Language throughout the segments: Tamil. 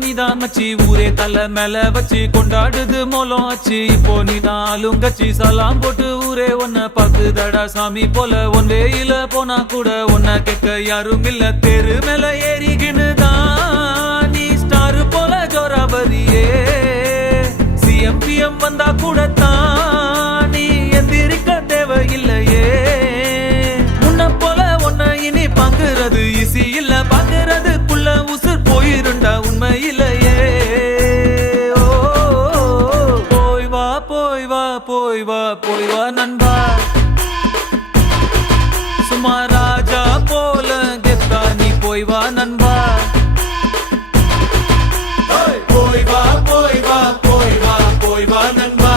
நீதான் மச்சி ஊரே தலை மேல வச்சு கொண்டாடுது மோலம் ஆச்சு இப்போ நீதான் ஆளுங்கச்சி சலாம் போட்டு ஊரே ஒன்ன பாக்குதடா சாமி போல ஒன் வேயில போனா கூட ஒன்ன கேட்க யாரும் இல்ல தேரு மேல ஏறிக்கினுதான் நீ ஸ்டார் போல ஜோராபரியே சிஎம்பிஎம் வந்தா கூட தான் நீ எந்திரிக்க தேவையில்லையே முன்ன போல ஒன்ன இனி பாக்குறது ஈஸி இல்ல பாக்குறதுக்குள்ள உசுர் போயிருண்டா உண்மை இல்லையே போய் வா போய் வா போய் வா போய் வா நண்பா சும்மா ராஜா போல கெத்தா நீ போய் வா நண்பா போய் வா போய் வா போய் வா போய் வா நண்பா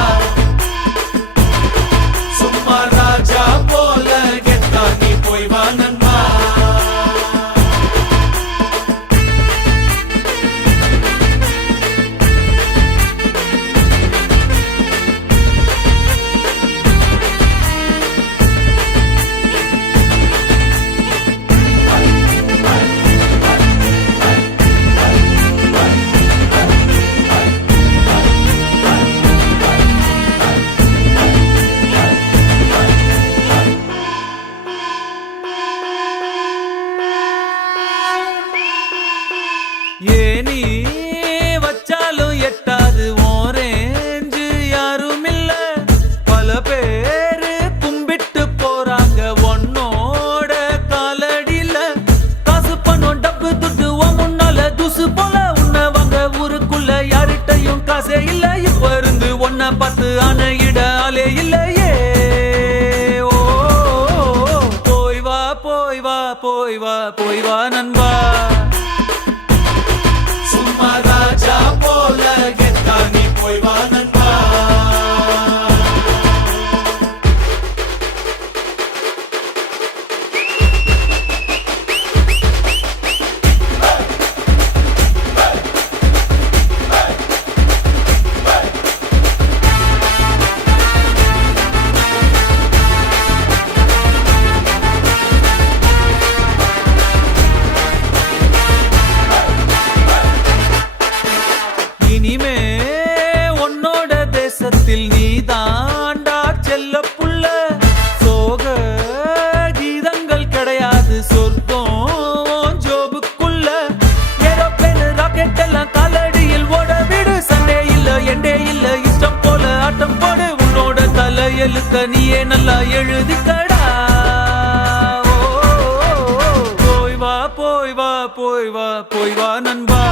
சும்மா ராஜா போல கெத்தா நீ போய் வா நண்பா ஏனி வச்சாலும் எட்டாது ஓரேஞ்சு யாரும் இல்ல பல பேரு கும்பிட்டு போறாங்க ஒன்னோட காலடியில காசு பணம் டப்பு துட்டு முன்னால துசு போல உன்ன வாங்க ஊருக்குள்ள யார்கிட்டையும் காசே இல்ல இப்ப இருந்து ஒன்ன பார்த்து அணையிட ஆளே இல்லையே ஓ போய் வா போய் வா போய் வா போய் வா நண்பா ராஜா போல கெத்தா நீ போய் வா நண்பா இனிமே உன்னோட தேசத்தில் நீ தாண்டா செல்ல புள்ள சோக கீதங்கள் கிடையாது சொர்க்கம் ஜோபுக்குள்ள ஏரோப்ளேன் ராக்கெட் எல்லாம் காலடியில் ஓட விடு சண்டே இல்ல எண்டே இல்ல இஷ்டம் போல ஆட்டம் போடு உன்னோட தலை எழுத்த நீயே நல்லா எழுதிக்கடா போய் வா போய் வா போய் வா போய் வா நண்பா